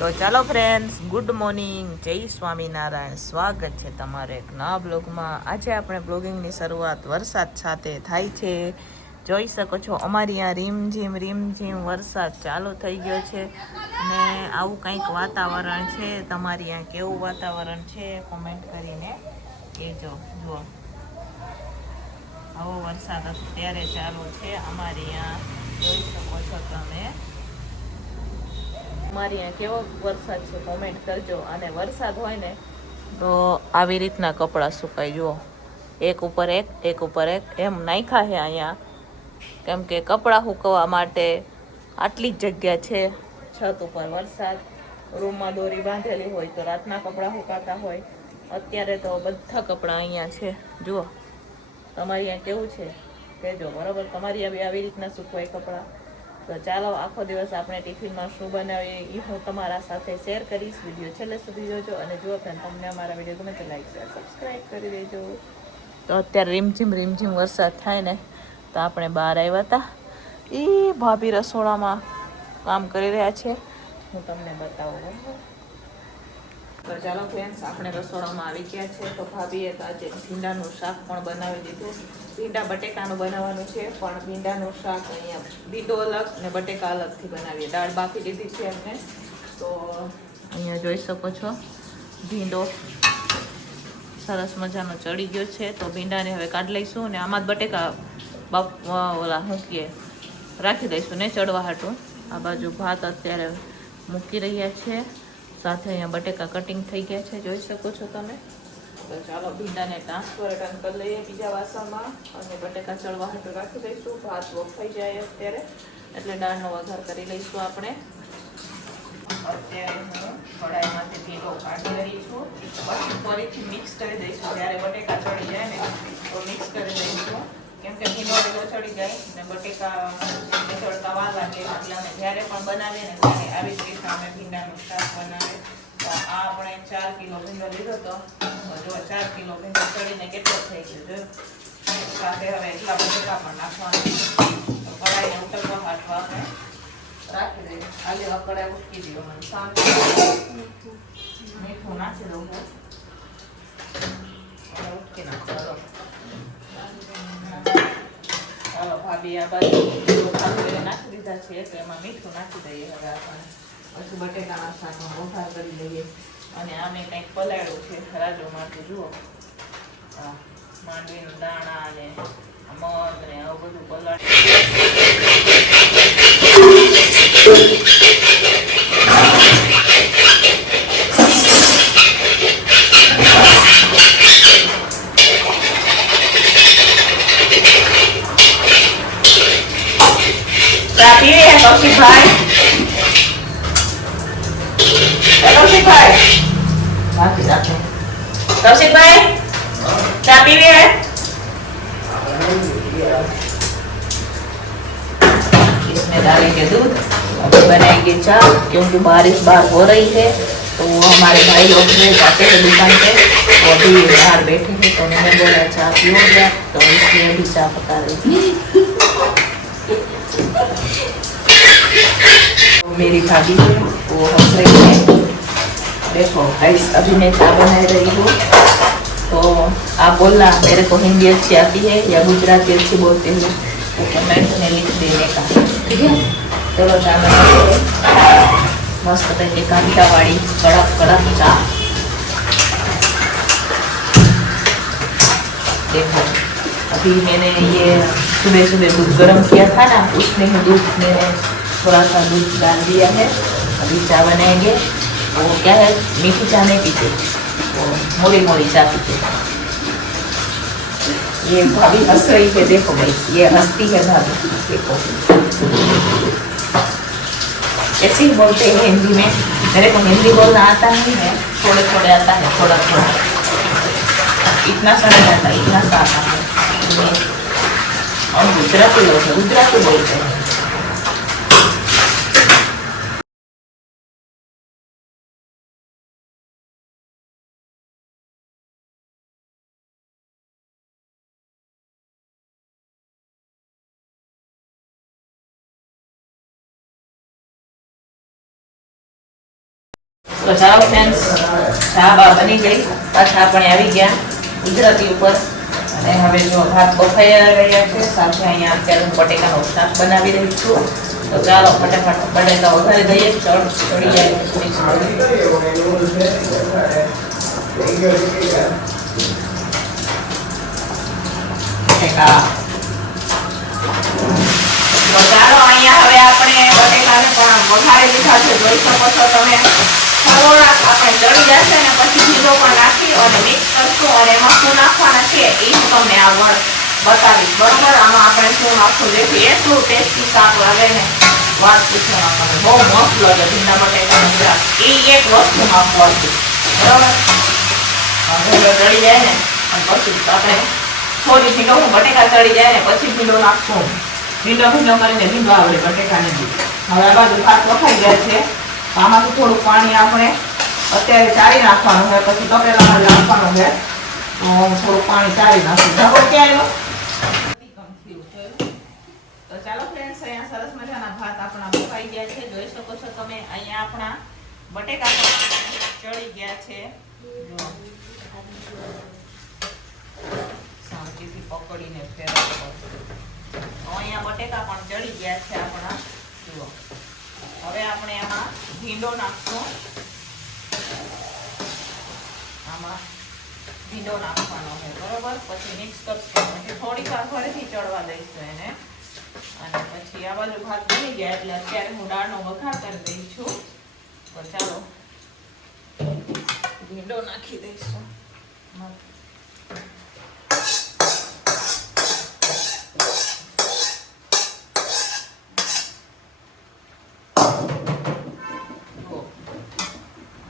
તો ચાલો friends, good morning, જય સ્વામિનારાયણ. સ્વાગત છે તમારે એક નવા બ્લોગમાં. આજે આપણે બ્લોગિંગની શરૂઆત વરસાદ સાથે થાય છે. જોઈ શકો છો અમારી આ રીમઝીમ વરસાદ ચાલુ થઈ ગયો છે અને આવું કંઈક વાતાવરણ છે. તમારી આ કેવું વાતાવરણ છે કોમેન્ટ કરીને કહેજો. જુઓ, આવો વરસાદ અત્યારે ચાલુ છે અમારી અહીંયા, જોઈ શકો છો તમે. અમારી અહીંયા કેવો વરસાદ છે કોમેન્ટ કરજો. અને વરસાદ હોય ને તો આવી રીતના કપડાં સુકાઈ. જુઓ, એક ઉપર એક એમ નાખ્યા છે અહીંયા, કેમ કે કપડાં સૂકવવા માટે આટલી જ જગ્યા છે છત ઉપર. વરસાદ રૂમમાં દોરી બાંધેલી હોય તો રાતના કપડાં સુકાતા હોય. અત્યારે તો બધા કપડાં અહીંયા છે. જુઓ, તમારી અહીંયા કેવું છે કહેજો, બરાબર. તમારી આવી રીતના સૂકવાય કપડાં. તો ચાલો, આખો દિવસ આપણે ટિફિનમાં શું બનાવીએ એ હું તમારા સાથે શેર કરીશ. વિડીયો છેલ્લે સુધી જોજો. અને જો ફ્રેન્ડ તમને અમારા વિડીયો ગમે તો લાઈક શેર સબસ્ક્રાઈબ કરી દેજો. તો અત્યારે રીમઝીમ વરસાદ થાય ને તો આપણે બહાર આવ્યા હતા. એ ભાભી રસોડામાં કામ કરી રહ્યા છે, હું તમને બતાવું. તો ચાલો ફ્રેન્ડ્સ, આપણે રસોડામાં આવી ગયા છે. તો ભાભીએ આજે ભીંડાનું શાક પણ બનાવી દીધું. ભીંડા બટેકાનું બનાવવાનું છે, પણ ભીંડાનું શાક અહીંયા ભીંડો અલગ ને બટેકા અલગથી બનાવીએ. દાળ બાફી દીધી છે એમને. તો અહીંયા જોઈ શકો છો ભીંડો સરસ મજાનો ચડી ગયો છે. તો ભીંડાને હવે કાઢી લઈશું અને આમાં જ બટેકા ઓલા મૂકીએ રાખી દઈશું ને ચડવા હાટું. આ બાજુ ભાત અત્યારે મૂકી રહ્યા છે, સાથે અહીંયા બટેકા કટિંગ થઈ ગયા છે, જોઈ શકો છો તમે. તો ચાલો ભીંડાને ટ્રાન્સફર કરી લઈએ બીજા વાસણમાં અને બટેકા ચડવા હાટું રાખી દઈશું. ભાત વફાઈ જાય અત્યારે એટલે દાળનો વઘાર કરી લઈશું આપણે. અત્યારે હું કઢાઈમાંથી ભીંડો કાઢી રહી છું, પછી ફરીથી મિક્સ કરી દઈશું. જ્યારે બટેકા ચડી જાય ને તો મિક્સ કરી દઈશું, કેમ કે ભીંડો ભેગો ચડી જાય ને બટેકા ચડતા વાર લાગે. એટલે અમે જ્યારે પણ બનાવીએ ને ત્યારે આવી જ રીતે અમે ભીંડાનું શાક બનાવીએ. તો આ આપણે 4 કિલો ભીંડો લીધો હતો. જો 4 કિલો ભીંડો ચડીને કેટલો થઈ ગયો. જો સાથે હવે એટલા બટેકા પણ નાખવાના. તો કઢાઈને ઉતરવા હાટવા આપણે રાખી દઈએ. આજે કઢાઈ ઉટકી દો. મને શાક મીઠું નાખી દઉં. ઉટકી નાખો. ચાલો ભાભી આ બાજુ નાખી દીધા છે તો એમાં મીઠું નાખી દઈએ. હવે આપણે પછી બટેકાના શાકનો વઘાર કરી લઈએ. અને આમે કંઈક પલાળ્યું છે રાજુ માટે. જુઓ, માંડવીના દાણા અને મગ ને આવું બધું પલાળ્યું. कौशिकभाई चा पीवी है? इसमें डालेंगे दूध, अभी बनाएंगे चाय, क्योंकि बारिश बाहर हो रही है। तो हमारे भाई लोग में जाते हैं दुकान पे, वो अभी बाहर बैठे हैं तो उन्होंने बोला चाय पियोगे, तो इसलिए अभी चाय पका रही थी। तो मेरी भाभी है वो हंस रही है। देखो गाइस, अभी मैं चाय बना रही हूँ। तो आप बोलना मेरे को हिंदी अच्छी आती है या गुजराती अच्छी बोलते हो, तो कमेंट में लिख देने का, ठीक है। चलो चाय बनाते हैं मस्त तरीके कांटा वाली कड़क चाय। देखो अभी मैंने ये सुबह दूध गर्म किया था ना, उसमें ही दूध मैंने थोड़ा सा दूध डाल दिया है। अभी चाय बनाएंगे। वो क्या है, मीठी चाय नहीं पीते, वो मोड़ी चाय पीते। ये भाभी हंस रही है, देखो भाई, ये हंसती है भाभी, देखो ऐसे ही बोलते हैं हिंदी में। मेरे को हिंदी बोलना आता नहीं है, थोड़े आता है, थोड़ा इतना सा नहीं आता, इतना सा आता है। और गुजराती लोग गुजराती बोलते हैं। તો ચાલો ફ્રેન્ડ્સ, ચા બા બની ગઈ, પાછા આપણે આવી ગયા ગુજરાતી ઉપર. અને હવે જો ભાત બફાઈ રહ્યા છે, સાથે અહીંયા અત્યારે હું બટેકાનું શાક બનાવી રહી છું. તો ચાલો ફટાફટ બટેકા વઘારી દઈએ, ચડી જાય. તો ચાલો અહીંયા હવે આપણે બટેકાને પણ વઘારી લીધા છે, જોઈ શકો છો તમે. થોડાક આપણે ચડી જશે ને પછી ભીંડો પણ નાખી અને મિક્સ કરશું, અને એમાં શું નાખવાના છે એ હું તમને આગળ બતાવીશ. બરોબર, આમાં આપણે શું નાખવું જેથી એટલું ટેસ્ટી શાક લાગે ને વાત પૂછો આપણને, બહુ મસ્ત લાગે ભીંડા બટેકાનું શાક. એ એક વસ્તુ નાખવાથી બરોબર ભીંડો ચડી જાય ને, અને પછી આપણે થોડી ભીંડો બટેકા ચડી જાય ને પછી ભીંડો નાખશું. ભીંડો કરીને ભીંડો આવડે બટેકાની બી. હવે આ બાજુ ભાત વખાઈ જાય છે, આમાંથી થોડું પાણી આપણે અત્યારે ચારી નાખવાનું છે, પછી તપેલામાં નાખવાનું છે. તો થોડું પાણી ચારી નાખશું. તો ચાલો ફ્રેન્ડ્સ, અહીંયા સરસ મજાના ભાત આપણા બફાઈ ગયા છે, જોઈ શકો છો તમે. અહીંયા આપણા બટેકા ચડી ગયા છે, શાંતિથી પકડીને ફેરવવું. અહીંયા બટેકા પણ ચડી ગયા છે આપણા. જુઓ, હવે આપણે આમાં ભીંડો નાખશું. આમાં ભીંડો નાખવાનો છે બરોબર. પછી મિક્સ કરશું, પછી થોડીક વાર ફરીથી ચડવા દઈશું એને. અને પછી આ બાજુ ભાત બની ગયા એટલે અત્યારે હું દાળનો વઘાર કરી દઈ છું. તો ચાલો ભીંડો નાખી દઈશું.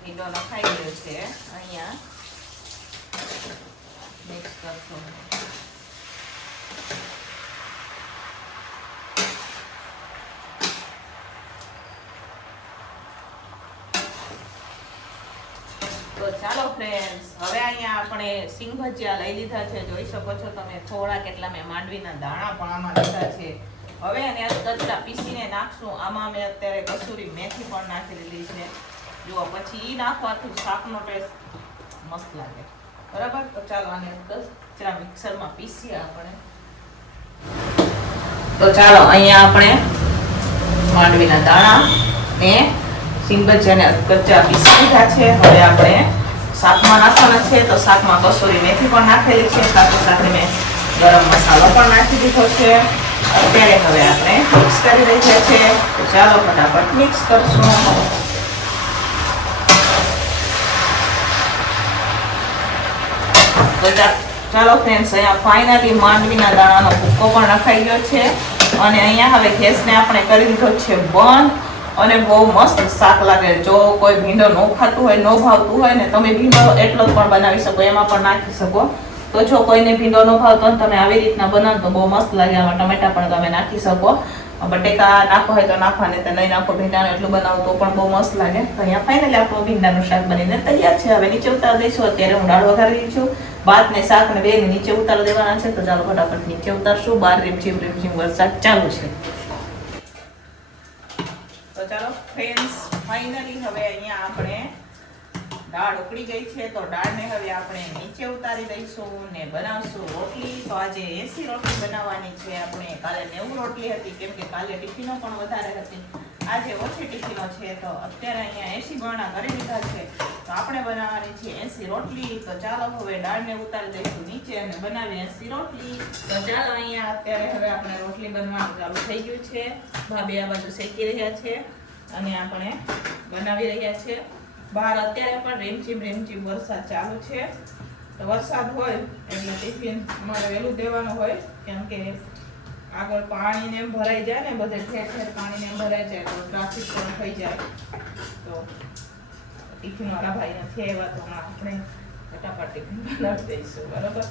ભીંડો નખાઈ ગયો છે, અહીંયા મિક્સ કરશું. તો ચાલો ફ્રેન્ડ્સ, હવે અહીંયા આપણે સિંગ ભજીયા લઈ લીધા છે, જોઈ શકો છો તમે. થોડા કેટલા મેં માંડવીના દાણા પણ આમાં લીધા છે. હવે એને કચરા પીસીને નાખશું. આમાં મેં અત્યારે કસૂરી મેથી પણ નાખી લીધી છે. જુઓ, પછી ઈ નાખવાથી શાકનો ટેસ્ટ મસ્ત લાગે બરાબર. તો ચાલો આને કચરા મિક્સરમાં પીસીએ આપણે. તો ચાલો અહીંયા આપણે માંડવીના દાણા ને સિંગ ભજીયાને કચરા પીસી લીધા છે. હવે આપણે શાકમાં નાખવાના છે. તો શાકમાં કસૂરી મેથી પણ નાખેલી છે, સાથે સાથે મેં ગરમ મસાલો પણ નાખી દીધો છે. અત્યારે હવે આપણે મિક્સ કરી રહ્યા છે. તો ચાલો ફટાફટ મિક્સ કરશું. તો ચાલો ફ્રેન્ડ્સ, અહીંયા ફાઇનલી માંડવીના દાણાનો ભૂક્કો પણ નખાઈ ગયો છે. અને અહીંયા હવે ગેસને આપણે કરી દીધો છે બંધ. અને બહુ મસ્ત શાક લાગે. જો કોઈ ભીંડો ન ખાતું હોય, ન ભાવતું હોય ને, તમે ભીંડો એટલો જ પણ બનાવી શકો, એમાં પણ નાખી શકો. તો જો કોઈને ભીંડો ન ભાવતો હોય તમે આવી રીતના બનાવો તો બહુ મસ્ત લાગે. આમાં ટમેટા પણ તમે નાખી શકો. બટેકા નાખો હોય તો નાખવા, ને તો નહીં નાખો, ભીંડાનું એટલું બનાવો તો પણ બહુ મસ્ત લાગે. તો અહીંયા ફાઇનલી આપણું ભીંડાનું શાક બનીને તૈયાર છે. હવે નીચે ઉતારી દઈશું. અત્યારે હું દાળ વઘારી રહી છું. ભાત ને શાક ને બે નીચે ઉતારી દેવાના છે. તો ચાલો ફટાફટ નીચે ઉતારશું. બહાર રીમઝીમ વરસાદ ચાલુ છે. તો ચાલો ફ્રેન્ડ્સ, ફાઇનલી હવે અહીંયા આપણે દાળ ઉકળી ગઈ છે. તો દાળને હવે આપણે નીચે ઉતારી દઈશું ને બનાવશું રોટલી. તો આજે 80 રોટલી બનાવવાની છે આપણે. કાલે 90 રોટલી હતી, કેમ કે કાલે ટિફિનો પણ વધારે હતી. આજે ઓછી ટિફિનો છે, તો અત્યારે અહીંયા 80 ગણા કરી દીધા છે. તો આપણે બનાવવાની છે 80 રોટલી. તો ચાલો હવે દાળને ઉતારી દઈશું નીચે અને બનાવીએ 80 રોટલી. તો ચાલો અહીંયા અત્યારે હવે આપણે રોટલી બનવાનું ચાલુ થઈ ગયું છે. ભાભી આ બાજુ શેકી રહ્યા છે અને આપણે બનાવી રહ્યા છે. બહાર અત્યારે પણ રીમઝીમ વરસાદ ચાલુ છે. તો વરસાદ હોય એટલે ટિફિન અમારે વહેલું દેવાનું હોય, કેમ કે આગળ પાણીને ભરાઈ જાય ને, બધે ઠેર ઠેર પાણીને ભરાઈ જાય તો ટ્રાફિક પણ થઈ જાય. તો ટિફિન વાળા ભાઈ નથી આવ્યા તો આપણે ફટાફટ ટિફિન બનાવી દઈશું બરોબર.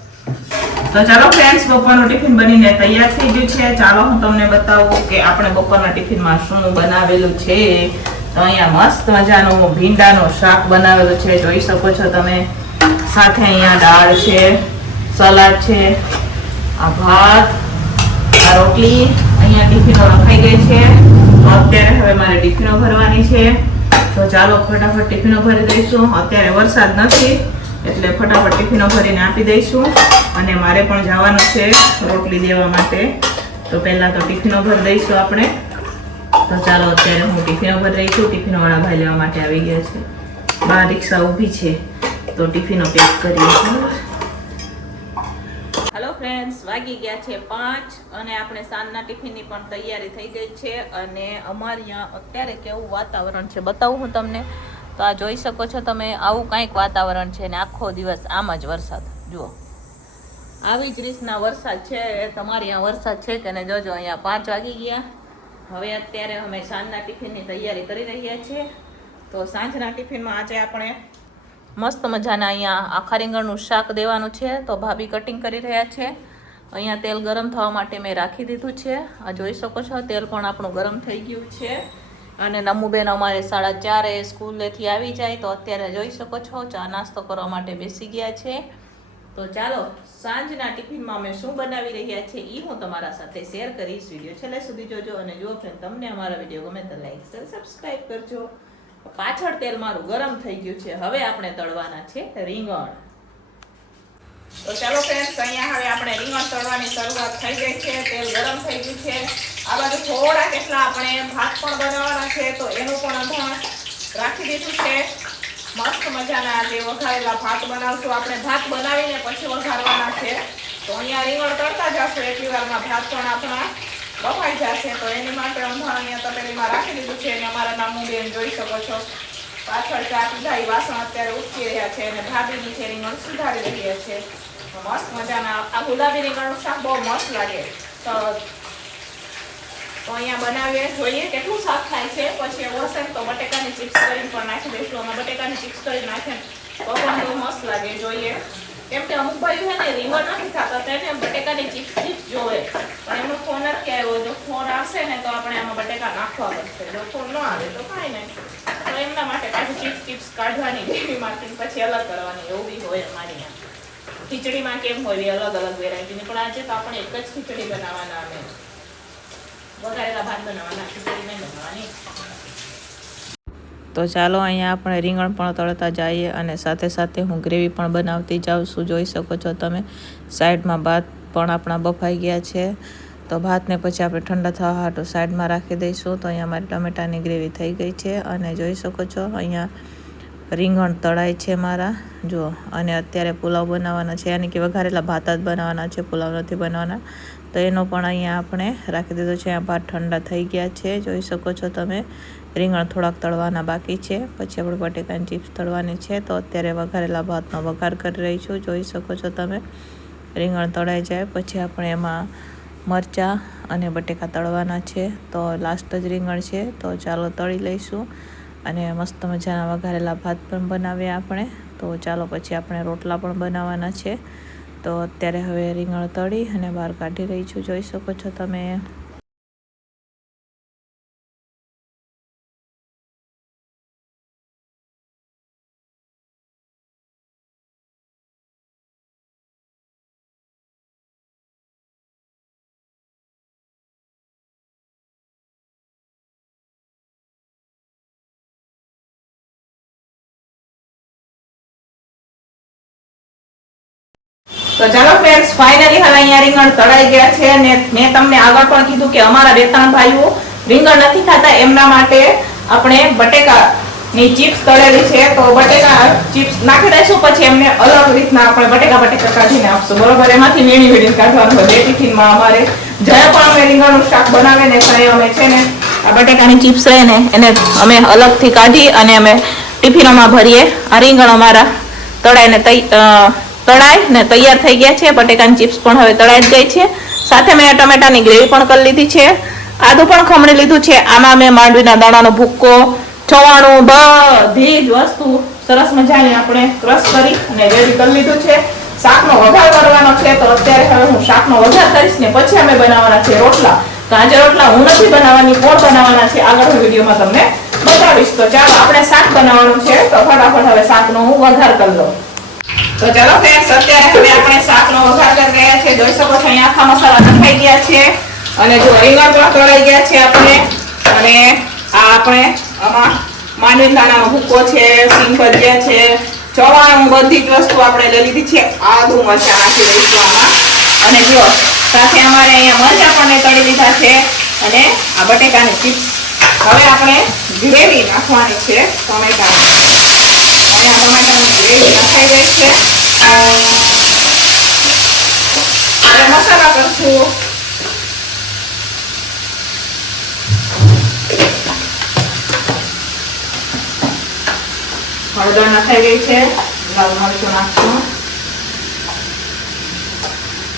તો ચાલો ફ્રેન્ડ્સ, બપોરનું ટિફિન બનીને તૈયાર થઈ ગયું છે. ચાલો હું તમને બતાવું કે આપણે બપોરના ટિફિનમાં શું બનાવેલું છે. તો અહીંયા મસ્ત મજાનું ભીંડાનું શાક બનાવેલું છે, જોઈ શકો છો તમે. સાથે અહીંયા દાળ છે, સલાડ છે, આ ભાત, આ રોટલી. અહીંયા ટિફિનો રખાઈ ગઈ છે. તો અત્યારે હવે મારે ટિફિનો ભરવાની છે. તો ચાલો ફટાફટ ટિફિનો ભરી દઈશું. અત્યારે વરસાદ નથી એટલે ફટાફટ ટિફિનો ભરીને આપી દઈશું. અને મારે પણ જવાનું છે રોટલી દેવા માટે, તો પહેલાં તો ટિફિનો ભરી દઈશું આપણે. તો ચાલો અત્યારે હું ટિફિનો ભરી રહી છું. ટિફિનોવાળા ભાઈ લેવા માટે આવી ગયા છે. બહાર રિક્ષા ઊભી છે તો ટિફિનો પેક કરીએ. હેલો ફ્રેન્ડ્સ, વાગી ગયા છે 5 અને આપણે સાંજના ટિફિનની પણ તૈયારી થઈ ગઈ છે. અને અમારે અહીંયા અત્યારે કેવું વાતાવરણ છે બતાવું હું તમને. તો આ જોઈ શકો છો તમે, આવું કંઈક વાતાવરણ છે ને આખો દિવસ આમ જ વરસાદ. જુઓ આવી જ રીતના વરસાદ છે. તમારે અહીંયા વરસાદ છે કે ને જોજો. અહીંયા 5 વાગી ગયા. હવે અત્યારે અમે સાંજના ટિફિનની તૈયારી કરી રહ્યા છીએ. તો સાંજના ટિફિનમાં આજે આપણે મસ્ત મજાના અહીંયા આખા રીંગણનું શાક દેવાનું છે. તો ભાભી કટિંગ કરી રહ્યા છે. અહીંયા તેલ ગરમ થવા માટે મેં રાખી દીધું છે. આ જોઈ શકો છો તેલ પણ આપણું ગરમ થઈ ગયું છે. અને નમુબેન અમારે 4:30 સ્કૂલેથી આવી જાય તો અત્યારે જોઈ શકો છો ચા નાસ્તો કરવા માટે બેસી ગયા છે. તો ચાલો સાંજના ટિફિનમાં અમે શું બનાવી રહ્યા છીએ એ હું તમારા સાથે શેર કરીશ. વિડીયો છેલ્લે સુધી જોજો. અને જો ફ્રેન્ડ તમને અમારા વિડીયો ગમે તો લાઈક શેર સબસ્ક્રાઈબ કરજો. પાછળ તેલ મારું ગરમ થઈ ગયું છે. હવે આપણે તળવાના છે રીંગણ. તો ચાલો ફ્રેન્ડ્સ, અહીંયા હવે આપણે રીંગણ તળવાની શરૂઆત થઈ ગઈ છે. તેલ ગરમ થઈ ગયું છે. આ બાજુ થોડા કેટલા આપણે ભાત પણ બનાવવાના છે તો એનું પણ અંધાણ રાખી દીધું છે. મસ્ત મજાના જે વઘારેલા ભાત બનાવશું. આપણે ભાત બનાવીને પછી વઘારવાના છે. તો અહીંયા રીંગણ તળતા જશું એટલી વારમાં ભાત પણ આપણા બફાઈ જશે. તો એની માટે અંધાણ અહીંયા તપેલીમાં રાખી દીધું છે. અને અમારા નામુબેન જોઈ શકો છો પાછળ ચા પીધા વાસણ અત્યારે ઉચકી રહ્યા છે. અને ભાભી નીચે રીંગણ સુધારી રહ્યા છે. મસ્ત મજાના આ ગુલાબી રીંગણનું શાક બહુ મસ્ત લાગે. તો અહીંયા બનાવીએ, જોઈએ કેટલું શાક થાય છે. પછી એવું હશે ને તો બટેકાની ચિપ્સ કરીને પણ નાખી દઈશું. અમે બટેકાની ચિપ્સ કરી નાખીએ તો પણ બહુ મસ્ત લાગે. જોઈએ કેમ કે અમુક ભાઈઓ છે ને રીંગણ નથી ખાતા તેને બટેકાની ચિપ્સ જોવે. પણ એમનો ફોન જ કહેવો, જો ફોન આવશે ને તો આપણે આમાં બટેકા નાખવા પડશે. જો ફોન ન આવે તો કાંઈ નહીં. તો એમના માટે પાછું ચિપ્સ કાઢવાની ગ્રેવીમાંથી પછી અલગ કરવાની એવું બી હોય અમારી અહીંયા. ખીચડીમાં કેમ હોય અલગ અલગ વેરાયટીની, પણ આજે તો આપણે એક જ ખીચડી બનાવવાના. અમે વઘારેલા ભાત બનાવવાના, ખીચડી નહીં બનાવવાની. તો ચાલો અહીંયા આપણે રીંગણ પણ તળતા જઈએ અને સાથે સાથે હું ગ્રેવી પણ બનાવતી જાઉં છું. જોઈ શકો છો તમે સાઈડમાં ભાત પણ આપણા બફાઈ ગયા છે. તો ભાતને પછી આપણે ઠંડા થવા હાટું સાઈડમાં રાખી દઈશું. તો અહીંયા મારી ટમેટાની ગ્રેવી થઈ ગઈ છે. અને જોઈ શકો છો અહીંયા રીંગણ તળાય છે મારા. જુઓ, અને અત્યારે પુલાવ બનાવવાના છે, યાની કે વઘારેલા ભાત જ બનાવવાના છે, પુલાવ નથી બનાવવાના. તો એનો પણ અહીંયા આપણે રાખી દીધો છે. આ ભાત ઠંડા થઈ ગયા છે. જોઈ શકો છો તમે રીંગણ થોડાક તળવાના બાકી છે. પછી આપણે બટેકાની ચિપ્સ તળવાની છે. તો અત્યારે વઘારેલા ભાતનો વઘાર કરી રહી છું. જોઈ શકો છો તમે રીંગણ તળાઈ જાય પછી આપણે એમાં મરચાં અને બટેકા તળવાના છે. તો લાસ્ટ જ રીંગણ છે. તો ચાલો તળી લઈશું. અને મસ્ત મજાના વઘારેલા ભાત પણ બનાવીએ આપણે. તો ચાલો પછી આપણે રોટલા પણ બનાવવાના છે. તો અત્યારે હવે રીંગણ તળી અને બહાર કાઢી રહી છું. જોઈ શકો છો તમે. તો ચાલો ફ્રેન્ડ્સ, ફાઇનલી હવે અહીંયા રીંગણ તળાઈ ગયા છે. અને મેં તમને આગળ પણ કીધું કે અમારા 2-3 ભાઈઓ રીંગણ નથી ખાતા, એમના માટે આપણે બટેકાની ચિપ્સ તળેલી છે. તો બટેકા ચિપ્સ નાખી દઈશું. પછી એમને અલગ રીતના આપણે બટેકા કાઢીને આપશું. બરોબર, એમાંથી મેળી કાઢવાનું હોય. 2 ટિફિનમાં અમારે જ્યારે પણ અમે રીંગણનું શાક બનાવે ને ત્યારે અમે છે ને આ બટેકાની ચિપ્સ રહે ને એને અમે અલગથી કાઢી અને અમે ટિફિનોમાં ભરીએ. આ રીંગણ અમારા તળાઈને તળાઈ ને તૈયાર થઈ ગયા છે. બટેકાની ચિપ્સ પણ હવે તળાઈ જ ગઈ છે. સાથે મેં ટમેટાની ગ્રેવી પણ કરી લીધી છે. આદુ પણ ખમણી લીધું છે. આમાં મેં માંડવીના દાણાનો ભૂક્કો, ચવાણું, બધી જ વસ્તુ સરસ મજાની આપણે ક્રશ કરી અને રેડી કરી લીધું છે. શાકનો વઘાર કરવાનો છે. તો અત્યારે હવે હું શાકનો વઘાર કરીશ ને પછી અમે બનાવવાના છે રોટલા. તો આજે રોટલા હું નથી બનાવવાની, કોણ બનાવવાના છે આગળ વિડીયોમાં તમને બતાવીશ. તો ચાલો આપણે શાક બનાવવાનું છે. તો ફટાફટ હવે શાકનો હું વઘાર કરી લઉં. તો ચાલો ફ્રેન્ડ્સ, અત્યારે હવે આપણે શાકનો વઘાર કરી રહ્યા છે. જોઈ શકો છો અહીંયા આખા મસાલા નખાઈ ગયા છે. અને જો રીંગણ પણ તળાઈ ગયા છે આપણે. અને આ આપણે આમાં માંડવી દાણાનો ભૂકો છે, સિંગ ભજીયા છે, ચવાણું, બધી જ વસ્તુ આપણે લઈ લીધી છે. આદુ મરચાં નાખી દઈશું આમાં. અને જો સાથે અમારે અહીંયા મરચાં પણ તળી લીધા છે અને આ બટેકાની ચિપ્સ. હવે આપણે ગ્રેવી નાખવાની છે ટમેટાની. અહીંયા ટમેટાની ગ્રેવી નાખાઈ ગઈ છે. હવે મસાલા કરશું. હળદર નાખાઈ ગઈ છે, લાલ મરચું નાખશું,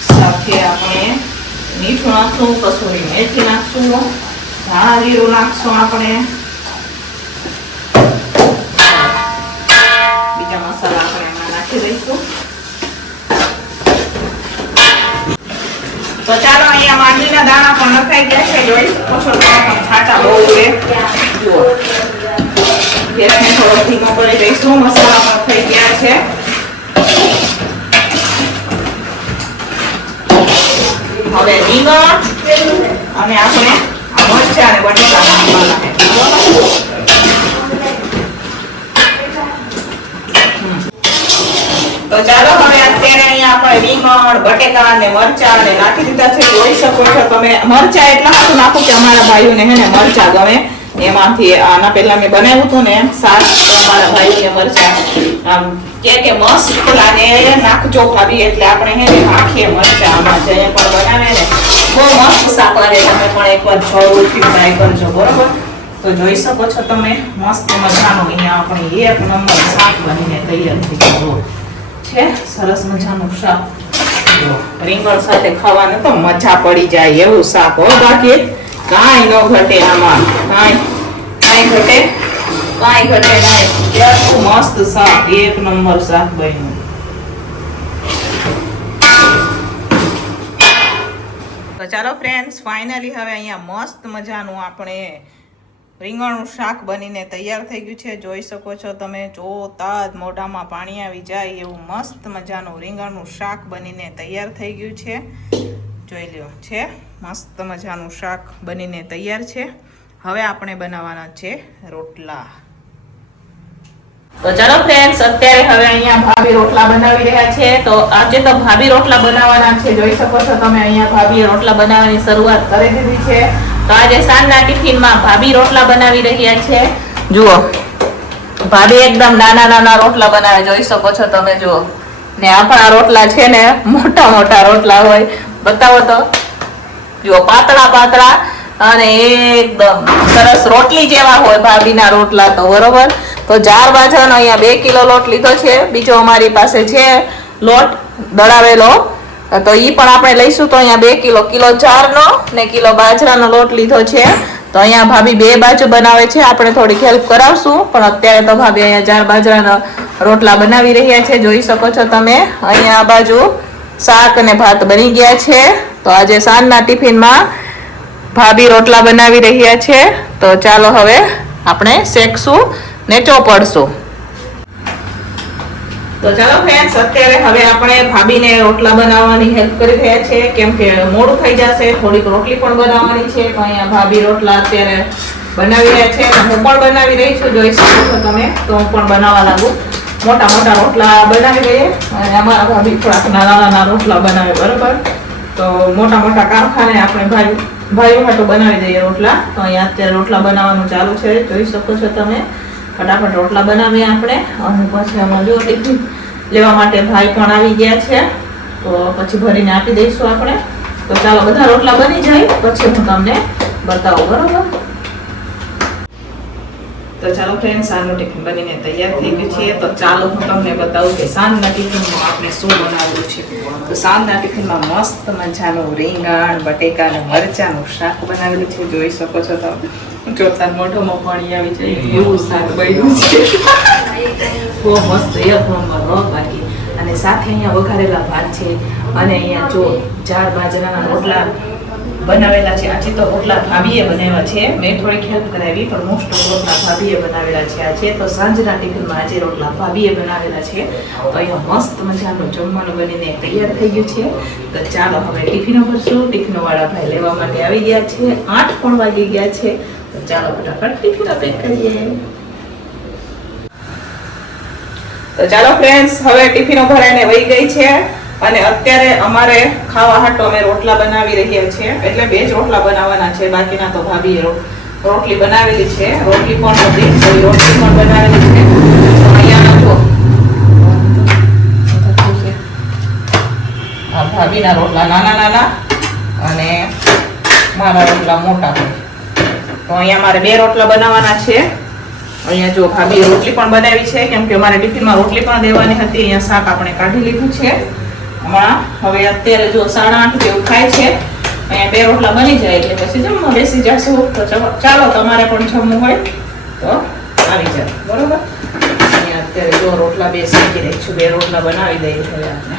સાથે આપણે મીઠું નાખશું, કસૂરી મેથી નાખશું, ધાણા જીરું નાખશું આપણે, બીજા મસાલા આપણે એમાં નાખી દઈશું. તો ચાલો અહીંયા માંડવીના દાણા પણ નખાઈ ગયા છે, જોઈ શકો છો તમે પણ છાટા બહુ છે. જુઓ ગેસને થોડો ધીમો કરી દઈશું. મસાલા પણ થઈ ગયા છે. હવે રીંગણ અને આપણે મરચાં અને બટાકા નાખવાના છે. તો ચાલો હવે અત્યારે અહીંયા આપણે રીંગણ, બટેકા અને મરચાં અને નાખી દીધા છે. જોઈ શકો છો તમે. મરચાં એટલા હાથું નાખું કે અમારા ભાઈઓને હે ને મરચાં ગમે. એમાંથી આના પહેલા મેં બનાવ્યું હતું ને શાક, અમારા ભાઈને મરચાં આમ કે મસ્ત લાગે, નાખજો ભાભી. એટલે આપણે હે ને નાખીએ મરચાં આમાં. જે પણ બનાવે ને બહુ મસ્ત શાક લાગે. તમે પણ એકવાર જરૂરથી ટ્રાય કરજો, બરોબર? તો જોઈ શકો છો તમે મસ્ત મજાનું અહીંયા આપણે એક નંબર શાક બનીને તૈયાર થઈ ગયું છે. સરસ મજાનું શાક રીંગણ સાથે ખાવાનું તો મજા પડી જાય એવું શાક હો. બાકી કાંઈ ન ઘટે આમાં, કાંઈ ઘટે નહીં. કેટલું મસ્ત શાક, એક નંબર શાક બન્યું. તો ચાલો ફ્રેન્ડ્સ, ફાઇનલી હવે અહીંયા મસ્ત મજાનું આપણે રીંગણનું શાક બનીને તૈયાર થઈ ગયું છે. જોઈ શકો છો તમે, જોતા જ મોઢામાં પાણી આવી જાય એવું મસ્ત મજાનું રીંગણનું શાક બનીને તૈયાર થઈ ગયું છે. જોઈ લ્યો છે, મસ્ત મજાનું શાક બનીને તૈયાર છે. હવે આપણે બનાવવાના છે રોટલા. તો ચાલો ફ્રેન્ડ્સ, અત્યારે હવે અહીંયા ભાભી રોટલા બનાવી રહ્યા છે. તો આજે તો ભાભી રોટલા બનાવવાના છે. જોઈ શકો છો તમે અહીંયા ભાભીએ રોટલા બનાવવાની શરૂઆત કરી દીધી છે. તો આજે સાંજના ટિફિનમાં ભાભી રોટલા બનાવી રહ્યા છે. જુઓ, ભાભી એકદમ નાના નાના રોટલા બનાવે. જોઈ શકો છો તમે. જુઓ ને, આપણા રોટલા છે ને મોટા મોટા રોટલા હોય. બતાવો તો. જુઓ, પાતળા પાતળા અને એકદમ સરસ રોટલી જેવા હોય ભાભીના રોટલા તો, બરોબર? તો 4 બાજરાનો અહીંયા 2 કિલો લોટ લીધો છે. બીજો અમારી પાસે છે લોટ દળાવેલો, તો ઈ પણ આપણે લઈશું. તો અહીંયા 2 કિલો 4 નો ને કિલો બાજરાનો લોટ લીધો છે. તો અહીંયા ભાભી 2 બાજુ બનાવે છે. આપણે થોડીક હેલ્પ કરાવશું, પણ અત્યારે તો ભાભી અહીંયા 4 બાજરાના રોટલા બનાવી રહ્યા છે. જોઈ શકો છો તમે. અહીંયા આ બાજુ શાક અને ભાત બની ગયા છે. તો આજે સાંજના ટિફિનમાં ભાભી રોટલા બનાવી રહ્યા છે. તો ચાલો હવે આપણે શેકશું ને ચોપડશું. તો ચાલો ફ્રેન્ડ્સ, અત્યારે હવે આપણે ભાભીને રોટલા બનાવવાની હેલ્પ કરી રહ્યા છે, કેમ કે મોડું થઈ જશે. થોડીક રોટલી પણ બનાવવાની છે. તો અહીંયા ભાભી રોટલા અત્યારે બનાવી રહ્યા છે. હું પણ બનાવી રહી છું. જોઈ શકો છો તમે. તો હું પણ બનાવવા લાગુ. મોટા મોટા રોટલા બનાવી દઈએ અને અમારા ભાભી થોડાક નાના નાના રોટલા બનાવે, બરોબર? તો મોટા મોટા કારખાને આપણે ભાઈઓ માટે બનાવી દઈએ રોટલા. તો અહીંયા અત્યારે રોટલા બનાવવાનું ચાલુ છે. જોઈ શકો છો તમે. ફટાફટ રોટલા બનાવીએ આપણે. અને પછી આમાં જો ટિફિન લેવા માટે ભાઈ પણ આવી ગયા છે. તો પછી ભરીને આપી દઈશું આપણે. તો ચાલો બધા રોટલા બની જાય પછી હું તમને બતાવું, બરોબર? તો ચાલો ફ્રેન્ડ, સાંજનું ટિફિન બનીને તૈયાર થઈ ગયું છે. તો ચાલો હું તમને બતાવું કે સાંજના ટિફિનમાં આપણે શું બનાવવું છે. તો સાંજના ટિફિનમાં મસ્ત મજાનું રીંગણ, બટેકા અને મરચાંનું શાક બનાવેલું છે. જોઈ શકો છો તમે. જોતા મોઢામાં પાણી આવી જાય એવું શાક બન્યું છે. બહુ મસ્ત, એક નંબર હો બાકી. અને સાથે અહીંયા વઘારેલા ભાત છે. અને અહીંયા જો 4 બાજરાના રોટલા બનાવેલા છે. આજે તો રોટલા ભાભીએ બનાવ્યા છે. મેં થોડીક હેલ્પ કરાવી, પણ મોસ્ટ ઓફ રોટલા ભાભીએ બનાવેલા છે આજે. તો સાંજના ટિફિનમાં આજે રોટલા ભાભીએ બનાવેલા છે. તો અહીંયા મસ્ત મજાનું જમવાનું બનીને તૈયાર થઈ ગયું છે. તો ચાલો હવે ટિફિનો ભરશું. ટિફિનો વાળા ભાઈ લેવા માટે આવી ગયા છે. 8 પણ વાગી ગયા છે. તો ચાલો ફટાફટ ટિફિનો પેક કરીએ. તો ચાલો ફ્રેન્ડ્સ, હવે ટિફિનો ભરાઈને વહી ગઈ છે અને અત્યારે અમારે ખાવા હાટો અમે રોટલા બનાવી રહ્યા છીએ. એટલે 2 જ રોટલા બનાવવાના છે, બાકીના તો ભાભીએ રોટલી બનાવેલી છે. રોટલી પણ હતી, તો રોટલી પણ બનાવેલી છે. તો અહીંયા જો આ ભાભીના રોટલા નાના અને મારા રોટલા મોટા હોય. તો અહીંયા મારે 2 રોટલા બનાવવાના છે. અહીંયા જો ભાભીએ રોટલી પણ બનાવી છે, કેમ કે અમારે ટિફિનમાં રોટલી પણ દેવાની હતી. અહીંયા શાક આપણે કાઢી લીધું છે. હમણાં હવે અત્યારે જો 8:30 જેવું થાય છે. અહીંયા 2 રોટલા બની જાય એટલે પછી જમવા બેસી જશું. તો ચાલો, તમારે પણ જમવું હોય તો આવી જાવ, બરોબર. અહીંયા અત્યારે જો રોટલા 2 શેકી રહી છું. 2 રોટલા બનાવી દઈએ હવે આપણે.